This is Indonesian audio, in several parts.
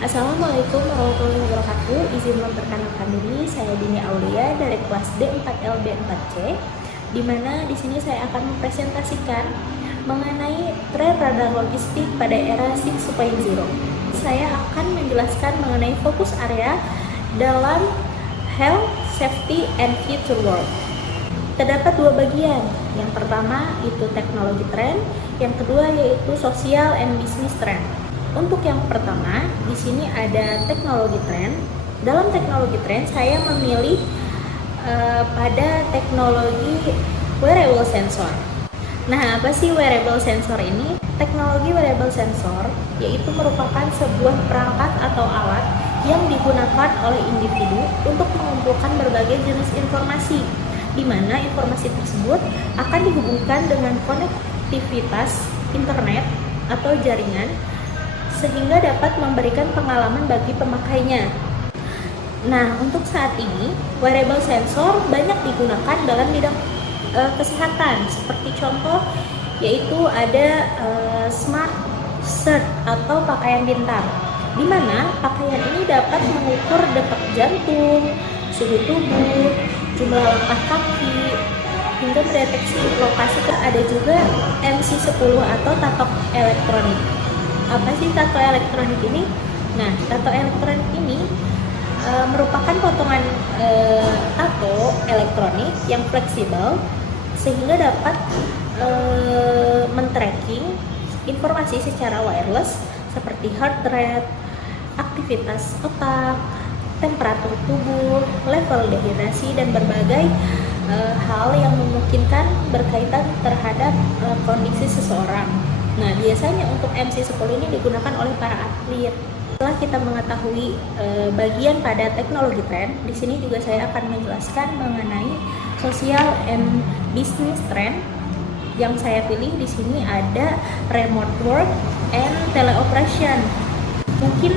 Assalamualaikum warahmatullahi wabarakatuh. Izin memperkenalkan diri, saya Dini Aulia dari kelas D4L D4C, di mana di sini saya akan mempresentasikan mengenai tren radar logistik pada era 6.0. Saya akan menjelaskan mengenai fokus area dalam health, safety, and future world. Terdapat dua bagian. Yang pertama itu teknologi trend, yang kedua yaitu social and business trend. Untuk yang pertama, di sini ada teknologi trend. Dalam teknologi trend, saya memilih pada teknologi wearable sensor. Nah, apa sih wearable sensor ini? Teknologi wearable sensor yaitu merupakan sebuah perangkat atau alat yang digunakan oleh individu untuk mengumpulkan berbagai jenis informasi, di mana informasi tersebut akan dihubungkan dengan konektivitas internet atau jaringan sehingga dapat memberikan pengalaman bagi pemakainya. Nah, untuk saat ini, wearable sensor banyak digunakan dalam bidang kesehatan. Seperti contoh, yaitu ada smart shirt atau pakaian bintang, di mana pakaian ini dapat mengukur detak jantung, suhu tubuh, jumlah langkah kaki, hingga mendeteksi lokasi. Ada juga MC10 atau tato elektronik. Apa sih tato elektronik ini? Nah, tato elektronik ini merupakan potongan tato elektronik yang fleksibel sehingga dapat men-tracking informasi secara wireless seperti heart rate, aktivitas otak, temperatur tubuh, level dehidrasi, dan berbagai hal yang memungkinkan berkaitan terhadap kondisi seseorang. Nah, biasanya untuk MC10 ini digunakan oleh para atlet. Setelah kita mengetahui bagian pada teknologi trend, di sini juga saya akan menjelaskan mengenai social and business trend. Yang saya pilih di sini ada remote work and teleoperation. Mungkin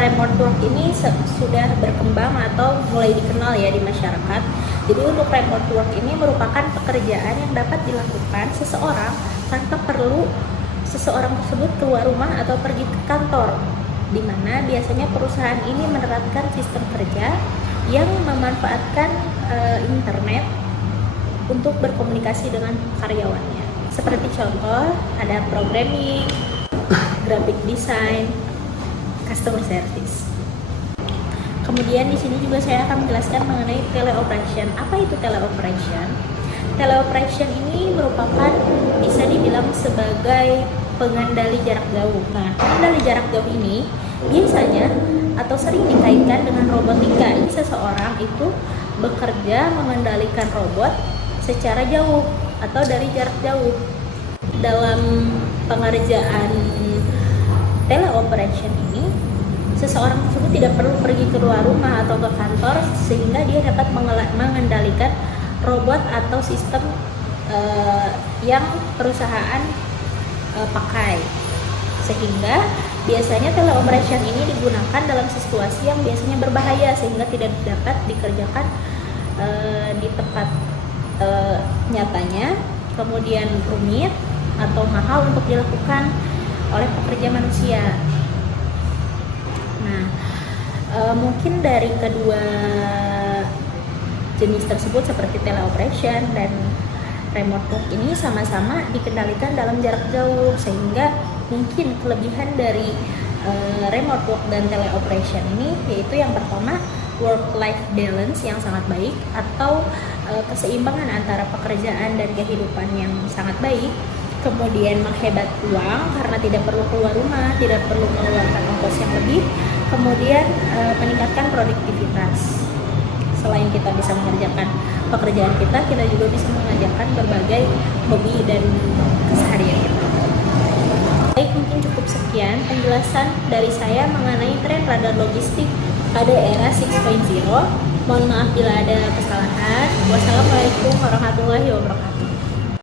remote work ini sudah berkembang atau mulai dikenal ya di masyarakat. Jadi untuk remote work ini merupakan pekerjaan yang dapat dilakukan seseorang tanpa perlu seseorang tersebut keluar rumah atau pergi ke kantor, di mana biasanya perusahaan ini menerapkan sistem kerja yang memanfaatkan internet untuk berkomunikasi dengan karyawannya. Seperti contoh, ada programming, graphic design, customer service. Kemudian di sini juga saya akan menjelaskan mengenai teleoperation. Apa itu teleoperation? Teleoperation ini merupakan bisa dibilang sebagai pengendali jarak jauh. Nah, pengendali jarak jauh ini biasanya atau sering dikaitkan dengan robotika. Seseorang itu bekerja mengendalikan robot secara jauh atau dari jarak jauh. Dalam pengerjaan teleoperation ini, seseorang tersebut tidak perlu pergi keluar rumah atau ke kantor sehingga dia dapat mengendalikan robot atau sistem yang perusahaan pakai, sehingga biasanya teleoperation ini digunakan dalam situasi yang biasanya berbahaya sehingga tidak dapat dikerjakan di tempat nyatanya, kemudian rumit atau mahal untuk dilakukan oleh pekerja manusia. Nah, mungkin dari kedua jenis tersebut seperti teleoperation dan remote work ini sama-sama dikendalikan dalam jarak jauh, sehingga mungkin kelebihan dari remote work dan teleoperation ini yaitu yang pertama, work-life balance yang sangat baik atau keseimbangan antara pekerjaan dan kehidupan yang sangat baik. Kemudian menghebat uang karena tidak perlu keluar rumah, tidak perlu mengeluarkan ongkos yang lebih. Kemudian meningkatkan produktivitas. Selain kita bisa mengerjakan pekerjaan kita juga bisa mengerjakan berbagai hobi dan keseharian kita. Baik, mungkin cukup sekian penjelasan dari saya mengenai tren radar logistik pada era 6.0. Mohon maaf bila ada kesalahan. Wassalamualaikum warahmatullahi wabarakatuh.